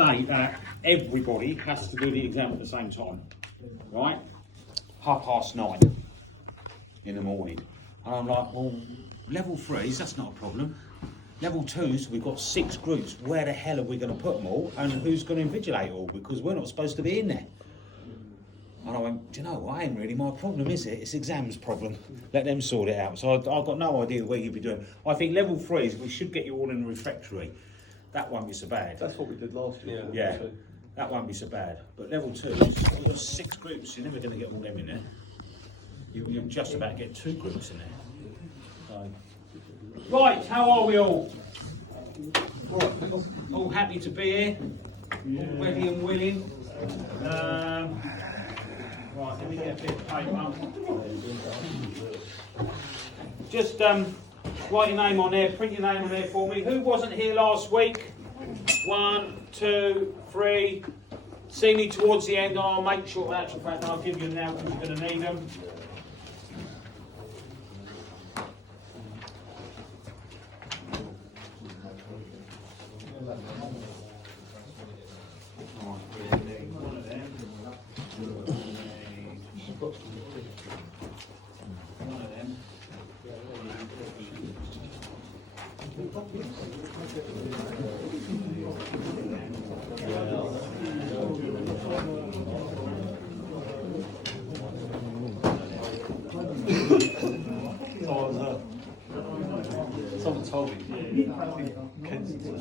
say that everybody has to do the exam at the same time, right? 9:30 in the morning. And I'm like, well, level 3s, that's not a problem. Level 2s, we've got 6 groups. Where the hell are we going to put them all? And who's going to invigilate all? Because we're not supposed to be in there. And I went, do you know what? Ain't really my problem, is it? It's exams' problem. Let them sort it out. So I've got no idea where you'd be doing. I think level 3s, we should get you all in the refectory. That won't be so bad. That's what we did last year. Yeah, that won't be so bad. But level 2s, we've got 6 groups. You're never going to get all them in there. You'll just about get 2 groups in there. So. Right, how are we all? All happy to be here? All ready and willing? Right, let me get a bit of paper. Just write your name on there, print your name on there for me. Who wasn't here last week? 1, 2, 3. See me towards the end, and I'll make sure that, in fact, I'll give you them now because you're going to need them. Someone told me Kensington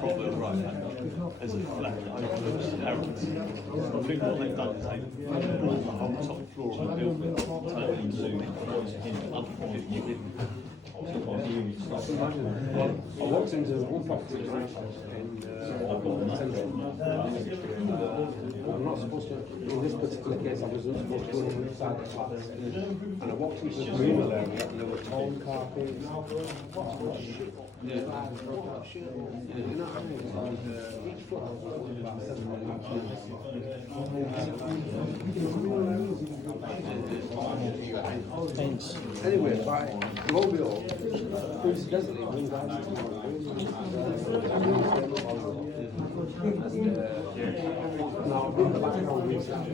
Cromwell Road as a flat that overlooks Harrods. I think what they've done is they've brought the whole top floor of the building turned into unfit unit. I walked into one property in Central. I'm not supposed to, in this particular case, I wasn't supposed to go inside the flats. And I walked into the communal area and there were torn carpets. You know what I mean? Each flat was about 7 minutes. Anyway, by Romeo, coincidentally, one guy now, in the background research,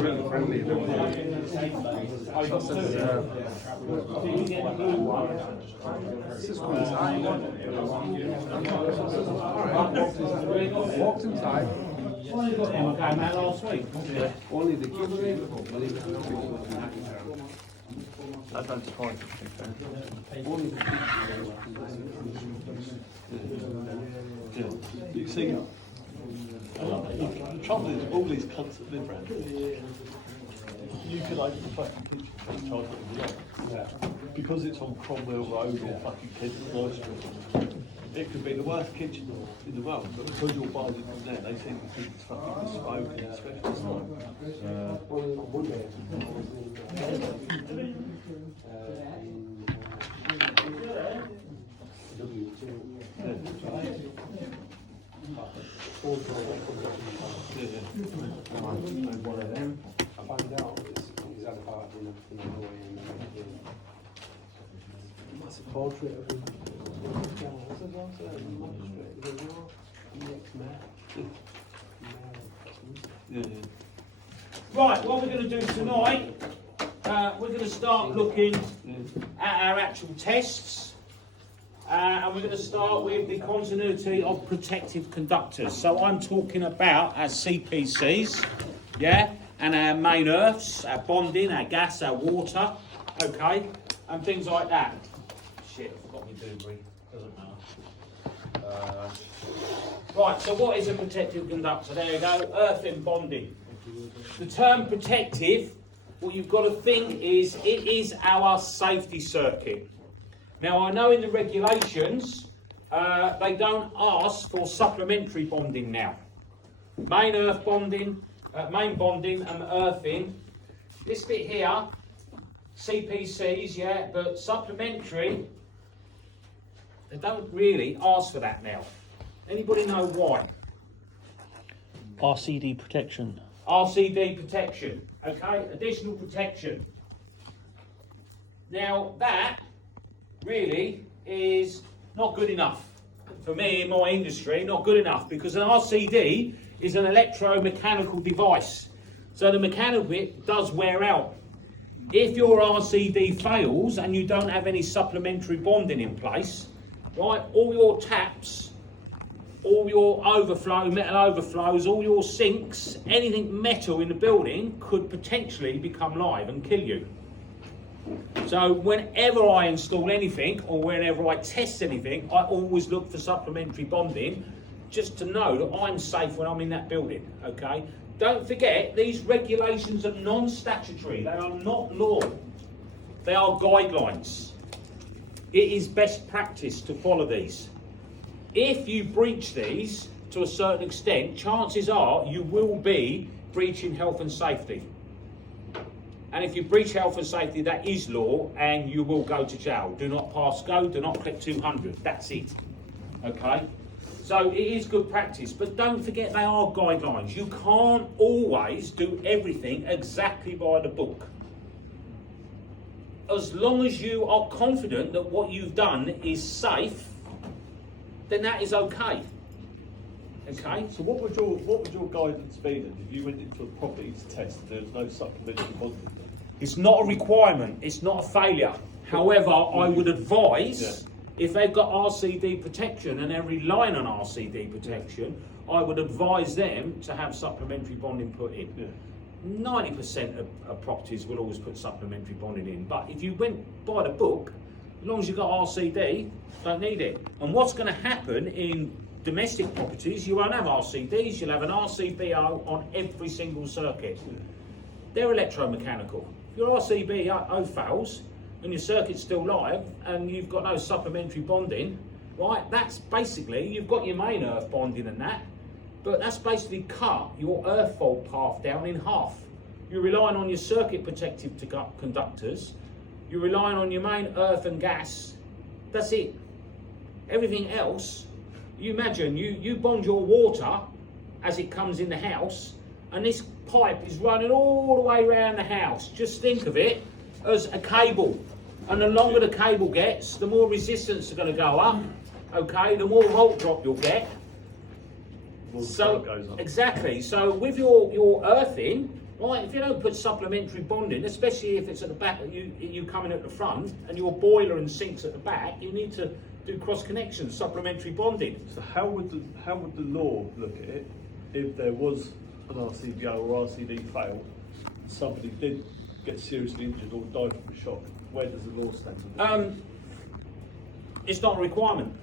really friendly. This is cool. Walked inside. Only got him came out last week. Yeah. Only the kitchen. I don't surprise me. Only the Yeah. You see, the trouble is, all these cunts that live around here, you could open the fucking kitchen and charge what you want. Yeah. Because it's on Cromwell Road or fucking Kensington Street, it could be the worst kitchen in the world, but because you're buying it from there, they seem to think it's fucking bespoke and special style. One day, one of them, I found out he's had a party in Norway and that's a portrait of him. Right, what we're going to do tonight, we're going to start looking at our actual tests. And we're going to start with the continuity of protective conductors. So I'm talking about our CPCs, yeah, and our main earths, our bonding, our gas, our water, okay, and things like that. Shit, I forgot my delivery. Doesn't matter. Right, so what is a protective conductor? There you go, earthing bonding. The term protective, what you've got to think is, it is our safety circuit. Now, I know in the regulations, they don't ask for supplementary bonding now. Main earth bonding, main bonding and earthing. This bit here, CPCs, yeah, but supplementary, they don't really ask for that now. Anybody know why? RCD protection. RCD protection, okay, additional protection. Now, that really is not good enough. for me in my industry, not good enough, because an RCD is an electromechanical device. So the mechanical bit does wear out. If your RCD fails and you don't have any supplementary bonding in place, right, all your taps, all your overflow, metal overflows, all your sinks, anything metal in the building could potentially become live and kill you. So whenever I install anything or whenever I test anything, I always look for supplementary bonding just to know that I'm safe when I'm in that building, okay? Don't forget, these regulations are non-statutory. They are not law. They are guidelines. It is best practice to follow these. If you breach these to a certain extent, chances are you will be breaching health and safety. And if you breach health and safety, that is law, and you will go to jail. Do not pass go, do not click 200. That's it. Okay? So it is good practice, but don't forget they are guidelines. You can't always do everything exactly by the book. As long as you are confident that what you've done is safe, then that is okay. Okay? So what would your guidance be then if you went into a property to test and there was no supplementary bonding? It's not a requirement, it's not a failure. However, I would advise, if they've got RCD protection and they're relying on RCD protection, I would advise them to have supplementary bonding put in. Yeah. 90% of properties will always put supplementary bonding in, but if you went by the book, as long as you've got RCD, don't need it. And what's going to happen in domestic properties, you won't have RCDs, you'll have an RCBO on every single circuit. They're electromechanical. If your RCBO fails and your circuit's still live and you've got no supplementary bonding, right, that's basically, you've got your main earth bonding and that, but that's basically cut your earth fault path down in half. You're relying on your circuit protective conductors, you're relying on your main earth and gas, that's it. Everything else, you imagine, you bond your water as it comes in the house, and this pipe is running all the way around the house. Just think of it as a cable. And the longer the cable gets, the more resistance is going to go up, okay? The more volt drop you'll get. So, goes up. exactly. So with your earthing, right, if you don't put supplementary bonding, especially if it's at the back, you come in at the front, and your boiler and sinks at the back, you need to do cross connections, supplementary bonding. So how would the law look at it if there was an RCBO or RCD failed, and somebody did get seriously injured or died from a shock? Where does the law stand on that? It's not a requirement.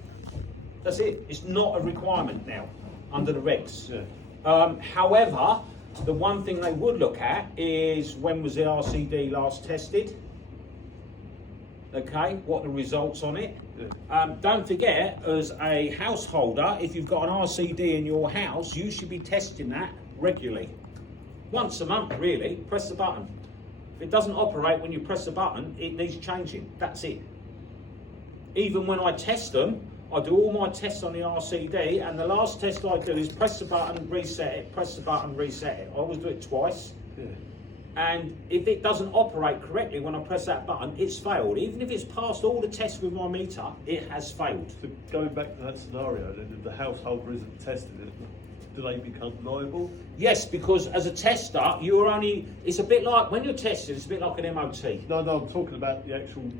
That's it. It's not a requirement now under the regs. Yeah. However, the one thing they would look at is when was the RCD last tested? Okay, what are the results on it? Yeah. Don't forget, as a householder, if you've got an RCD in your house, you should be testing that regularly. Once a month, really. Press the button. If it doesn't operate when you press the button, it needs changing. That's it. Even when I test them, I do all my tests on the RCD, and the last test I do is press the button, reset it, press the button, reset it. I always do it twice. Yeah. And if it doesn't operate correctly when I press that button, it's failed. Even if it's passed all the tests with my meter, it has failed. So going back to that scenario, then if the householder isn't testing it, do they become liable? Yes, because as a tester, you're only, it's a bit like, when you're testing, it's a bit like an MOT. No, I'm talking about the actual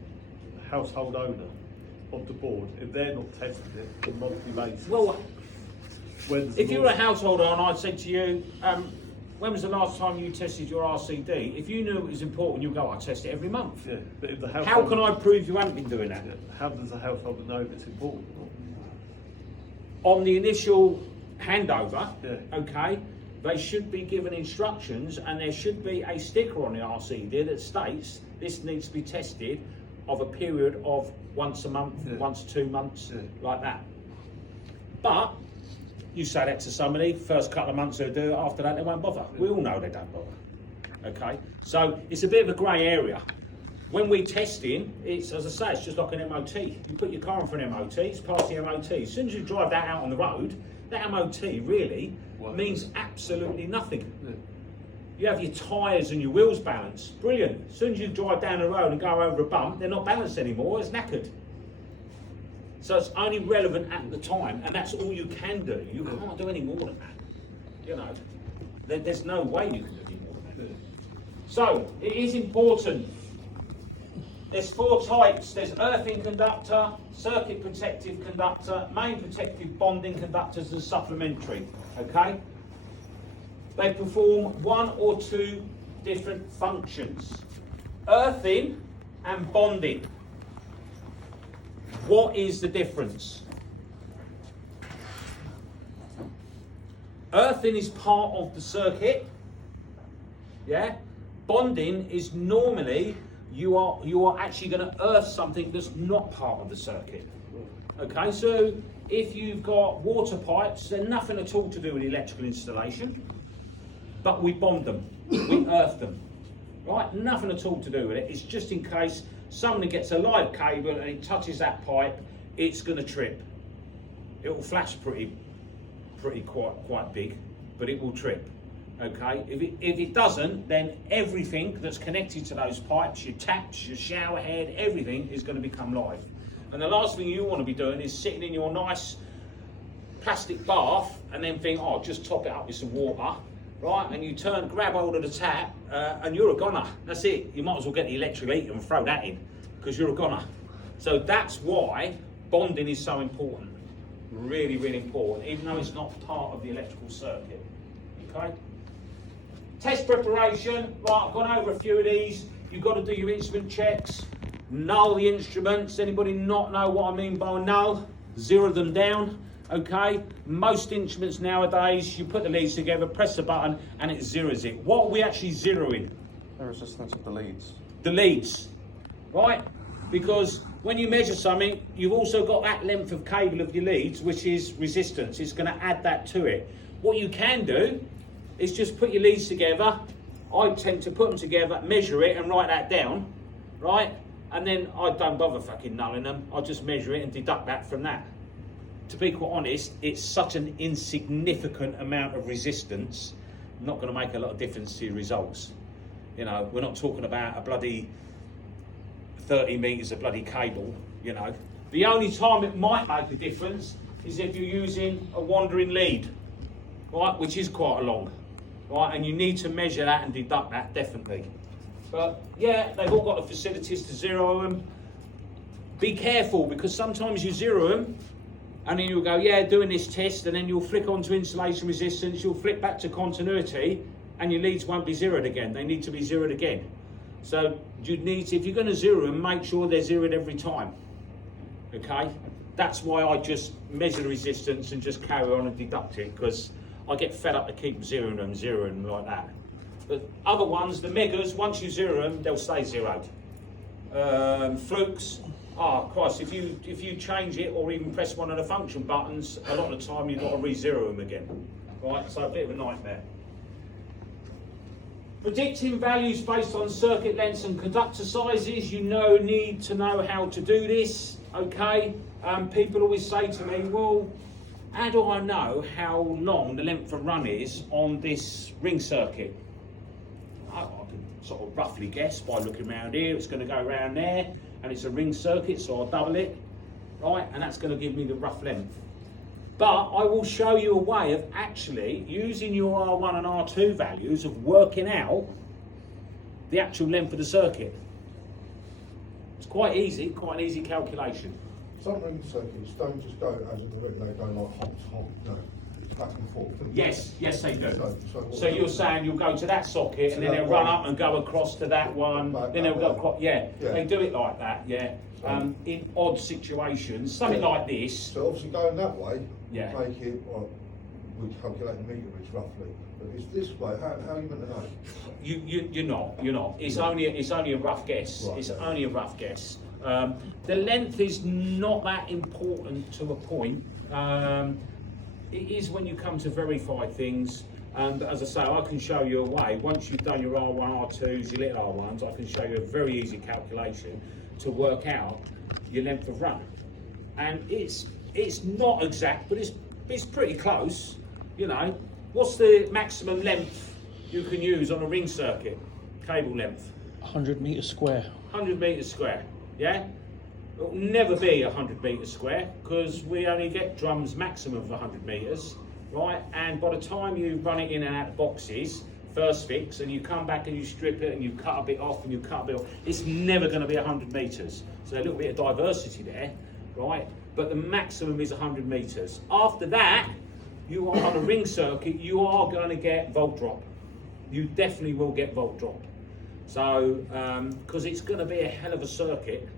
household owner of the board. If they're not testing it on a monthly basis, Well, when if you were a householder and I'd said to you, when was the last time you tested your RCD? If you knew it was important, you'd go, I test it every month. yeah, but if the householder, How can I prove you haven't been doing that? How does the householder know if it's important? On the initial handover, Yeah. okay, they should be given instructions, and there should be a sticker on the RCD that states this needs to be tested of a period of once a month, Yeah. once 2 months, Yeah. like that. But you say that to somebody, first couple of months they'll do it, after that they won't bother. We all know they don't bother. Okay, so it's a bit of a grey area. When we testing, it's, as I say, it's just like an MOT. You put your car in for an MOT, it's past the MOT. As soon as you drive that out on the road, that MOT really means absolutely nothing. Yeah. You have your tyres and your wheels balanced, brilliant. As soon as you drive down the road and go over a bump, they're not balanced anymore, it's knackered. So it's only relevant at the time, and that's all you can do. You can't do any more than that. You know, there's no way you can do any more than that. So it is important. There's 4 types. There's earthing conductor, circuit protective conductor, main protective bonding conductors, and supplementary. Okay? They perform 1 or 2 different functions. Earthing and bonding. What is the difference? Earthing is part of the circuit. Yeah? Bonding is normally you are actually going to earth something that's not part of the circuit. Okay, so if you've got water pipes, they're nothing at all to do with electrical installation, but we bond them, we earth them, right? Nothing at all to do with it. It's just in case somebody gets a live cable and it touches that pipe, it's going to trip. It will flash quite big, but it will trip. Okay, if it doesn't, then everything that's connected to those pipes, your taps, your shower head, everything is going to become live. And the last thing you want to be doing is sitting in your nice plastic bath and then think, oh, just top it up with some water, right? And you grab hold of the tap, and you're a goner. That's it. You might as well get the electric heater and throw that in, because you're a goner. So that's why bonding is so important. Really, really important, even though it's not part of the electrical circuit. Okay? Test preparation, right, I've gone over a few of these. You've got to do your instrument checks, null the instruments. Anybody not know what I mean by null? Zero them down, okay? Most instruments nowadays, you put the leads together, press the button, and it zeroes it. What are we actually zeroing? The resistance of the leads. The leads, right? Because when you measure something, you've also got that length of cable of your leads, which is resistance. It's going to add that to it. What you can do is just put your leads together. I tend to put them together, measure it and write that down, right? And then I don't bother fucking nulling them. I just measure it and deduct that from that. To be quite honest, it's such an insignificant amount of resistance, not going to make a lot of difference to your results. You know, we're not talking about a bloody 30 metres of bloody cable, you know. The only time it might make a difference is if you're using a wandering lead, right, which is quite a long. Right, and you need to measure that and deduct that, definitely. But yeah, they've all got the facilities to zero them. Be careful, because sometimes you zero them and then you'll go, yeah, doing this test, and then you'll flick onto insulation resistance, you'll flick back to continuity, and your leads won't be zeroed again. They need to be zeroed again. So you need to, if you're going to zero them, make sure they're zeroed every time. Okay? That's why I just measure the resistance and just carry on and deduct it, because I get fed up to keep zeroing them like that. But other ones, the megas, once you zero them, they'll stay zeroed. Flukes, Christ, if you change it or even press one of the function buttons, a lot of the time you've got to re-zero them again. Right, so a bit of a nightmare. Predicting values based on circuit lengths and conductor sizes, you need to know how to do this, okay? People always say to me, well, how do I know how long the length of run is on this ring circuit? I can sort of roughly guess by looking around here. It's going to go around there, and it's a ring circuit, so I'll double it, right? And that's going to give me the rough length. But I will show you a way of actually using your R1 and R2 values of working out the actual length of the circuit. It's quite easy, quite an easy calculation. Some ring circuits don't just go as in the ring, they go like hop, no, it's back and forth. Yes, they do. So you're saying you'll go to that socket and then they'll run up and go across to that one, then they'll go across, yeah, they do it like that, yeah. In odd situations, something like this. So obviously going that way, Yeah. make it, well, we calculate the meterage roughly, but it's this way, how are you meant to know? You're not. It's only a rough guess. Right, It's okay. only a rough guess. The length is not that important to a point. It is when you come to verify things. And as I say, I can show you a way. Once you've done your R1, R2s, your little R1s, I can show you a very easy calculation to work out your length of run. And it's not exact, but it's pretty close. You know, what's the maximum length you can use on a ring circuit? Cable length. 100 metres square. 100 metres square, yeah? It'll never be 100 metres square because we only get drums maximum of 100 metres, right? And by the time you run it in and out of boxes, first fix, and you come back and you strip it and you cut a bit off and you cut a bit off, it's never going to be 100 metres. So a little bit of diversity there, right? But the maximum is 100 metres. After that, you are on a ring circuit, you are going to get volt drop. You definitely will get volt drop. So, because it's going to be a hell of a circuit.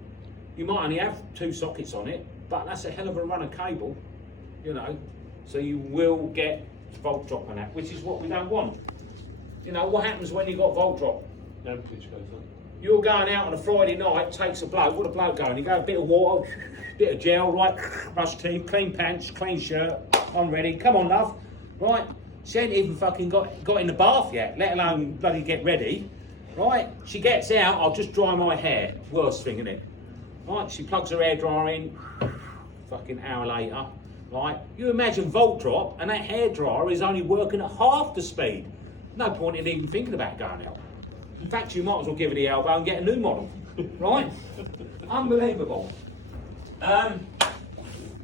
You might only have 2 sockets on it, but that's a hell of a run of cable, you know. So you will get volt drop on that, which is what we don't want. You know, what happens when you got volt drop? The amperage goes up. You're going out on a Friday night, takes a bloke, what a bloke going? You go a bit of water, bit of gel, right, brush teeth, clean pants, clean shirt, I'm ready, come on love, right? She ain't even fucking got in the bath yet, let alone bloody get ready, right? She gets out, I'll just dry my hair, worst thing, isn't it? Right, she plugs her hairdryer in, fucking hour later, right? You imagine volt drop and that hairdryer is only working at half the speed. No point in even thinking about going out. In fact, you might as well give it the elbow and get a new model, right? Unbelievable.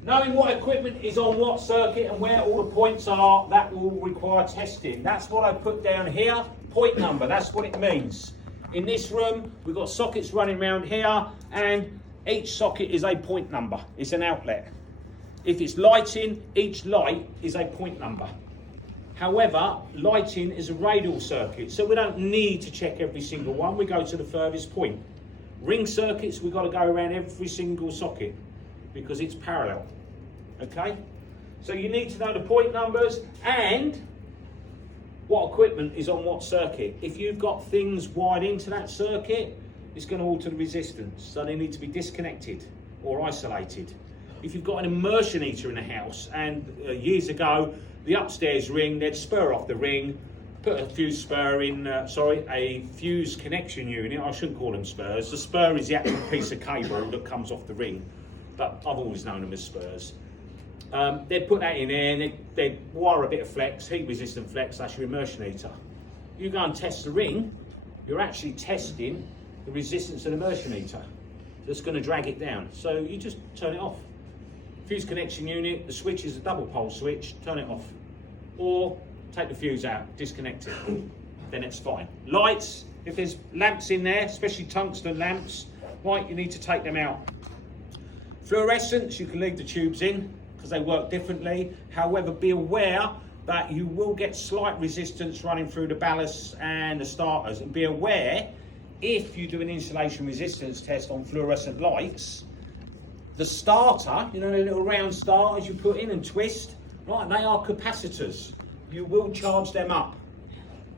Knowing what equipment is on what circuit and where all the points are, that will require testing. That's what I put down here, point number, that's what it means. In this room, we've got sockets running around here, and each socket is a point number. It's an outlet. If it's lighting, each light is a point number. However, lighting is a radial circuit, so we don't need to check every single one. We go to the furthest point. Ring circuits, we've got to go around every single socket because it's parallel. Okay? So you need to know the point numbers and what equipment is on what circuit. If you've got things wired into that circuit, it's going to alter the resistance, so they need to be disconnected or isolated. If you've got an immersion heater in the house, and years ago, the upstairs ring, they'd spur off the ring, put a fuse spur in, a fuse connection unit. I shouldn't call them spurs. The spur is the actual piece of cable that comes off the ring, but I've always known them as spurs. They'd put that in there and they'd wire a bit of flex, heat resistant flex, that's your immersion heater. You go and test the ring, you're actually testing the resistance of the immersion heater. That's going to drag it down. So you just turn it off. Fuse connection unit, the switch is a double pole switch, turn it off. Or take the fuse out, disconnect it, then it's fine. Lights, if there's lamps in there, especially tungsten lamps, right, you need to take them out. Fluorescents, you can leave the tubes in because they work differently. However, be aware that you will get slight resistance running through the ballasts and the starters, and be aware if you do an insulation resistance test on fluorescent lights, the starter, you know, the little round starters you put in and twist, right, they are capacitors. You will charge them up.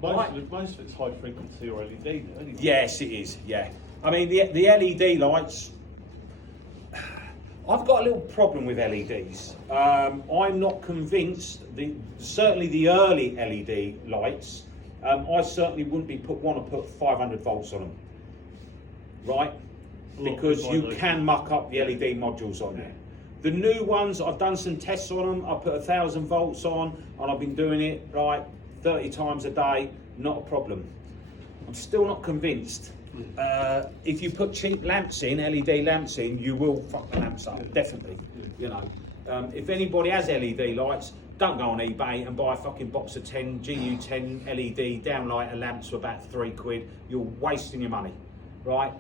Most of it's high frequency or LED anyway. Yes, it is, yeah. I mean, the LED lights, I've got a little problem with LEDs. I'm not convinced, certainly the early LED lights, I certainly wouldn't want to put 500 volts on them, right? Because you can muck up the LED modules on there. The new ones, I've done some tests on them, I put 1,000 volts on, and I've been doing it, right, 30 times a day, not a problem. I'm still not convinced. If you put cheap lamps in, LED lamps in, you will fuck the lamps up, definitely, you know. If anybody has LED lights, don't go on eBay and buy a fucking box of 10 GU10 LED downlighter lamps for about £3. You're wasting your money, right?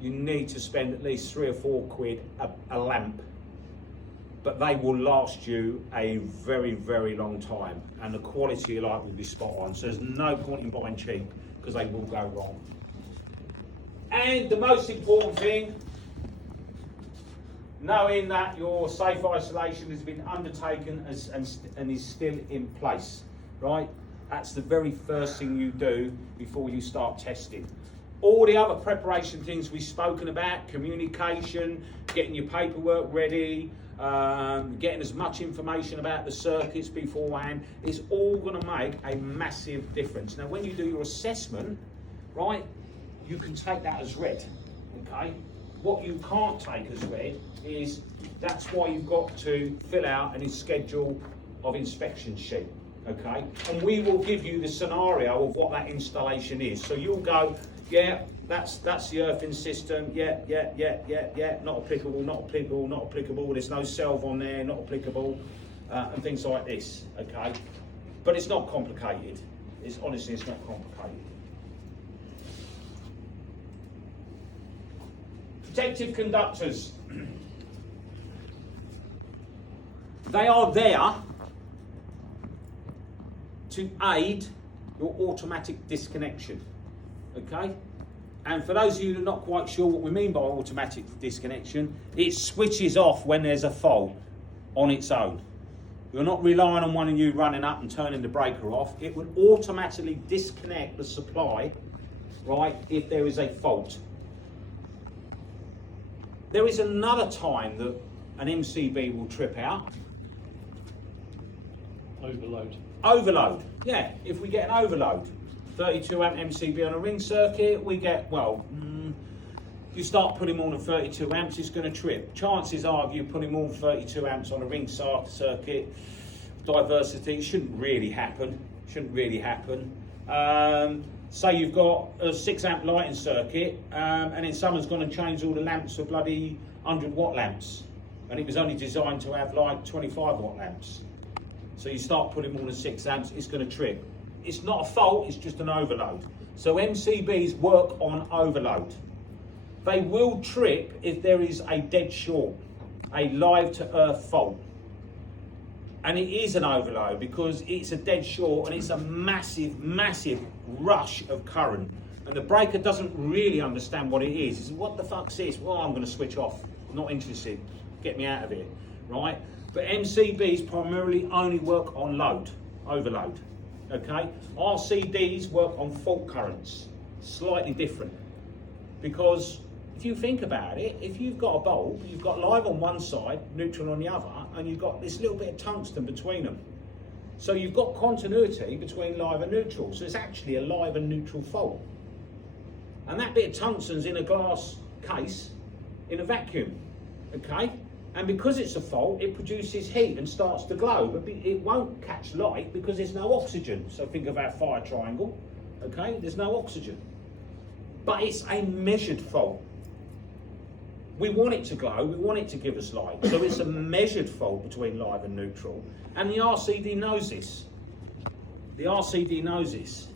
You need to spend at least 3 or 4 quid a lamp, but they will last you a very, very long time, and the quality of your light will be spot on. So there's no point in buying cheap because they will go wrong. And the most important thing, knowing that your safe isolation has been undertaken and is still in place, right? That's the very first thing you do before you start testing. All the other preparation things we've spoken about, communication, getting your paperwork ready, getting as much information about the circuits beforehand, is all going to make a massive difference. Now, when you do your assessment, right, you can take that as read, okay? What you can't take as read is, that's why you've got to fill out a schedule of inspection sheet, okay? And we will give you the scenario of what that installation is. So you'll go, yeah, That's the earthing system. Yeah. Not applicable, not applicable, not applicable. There's no salve on there, not applicable, and things like this. Okay, but it's not complicated. It's honestly, it's not complicated. Protective conductors. They are there to aid your automatic disconnection. Okay? And for those of you who are not quite sure what we mean by automatic disconnection, it switches off when there's a fault on its own. You're not relying on one of you running up and turning the breaker off. It will automatically disconnect the supply, right, if there is a fault. There is another time that an MCB will trip out. Overload. Overload, yeah, if we get an overload. 32 amp MCB on a ring circuit, we get, well, you start putting more than 32 amps, it's going to trip. Chances are, if you put more than 32 amps on a ring circuit, diversity shouldn't really happen. Say you've got a 6 amp lighting circuit, and then someone's going to change all the lamps for bloody 100 watt lamps, and it was only designed to have like 25 watt lamps. So you start putting more than 6 amps, it's going to trip. It's not a fault, it's just an overload. So MCBs work on overload. They will trip if there is a dead short, a live to earth fault. And it is an overload because it's a dead short and it's a massive, massive rush of current. And the breaker doesn't really understand what it is. It's, what the fuck's this? Well, I'm going to switch off. Not interested. Get me out of here, right? But MCBs primarily only work on load, overload. Okay? RCDs work on fault currents. Slightly different. Because if you think about it, if you've got a bulb, you've got live on one side, neutral on the other, and you've got this little bit of tungsten between them. So you've got continuity between live and neutral. So it's actually a live and neutral fault. And that bit of tungsten's in a glass case in a vacuum. Okay? And because it's a fault, it produces heat and starts to glow, but it won't catch light because there's no oxygen. So think of our fire triangle, okay? There's no oxygen. But it's a measured fault. We want it to glow, we want it to give us light. So it's a measured fault between live and neutral. And the RCD knows this. The RCD knows this.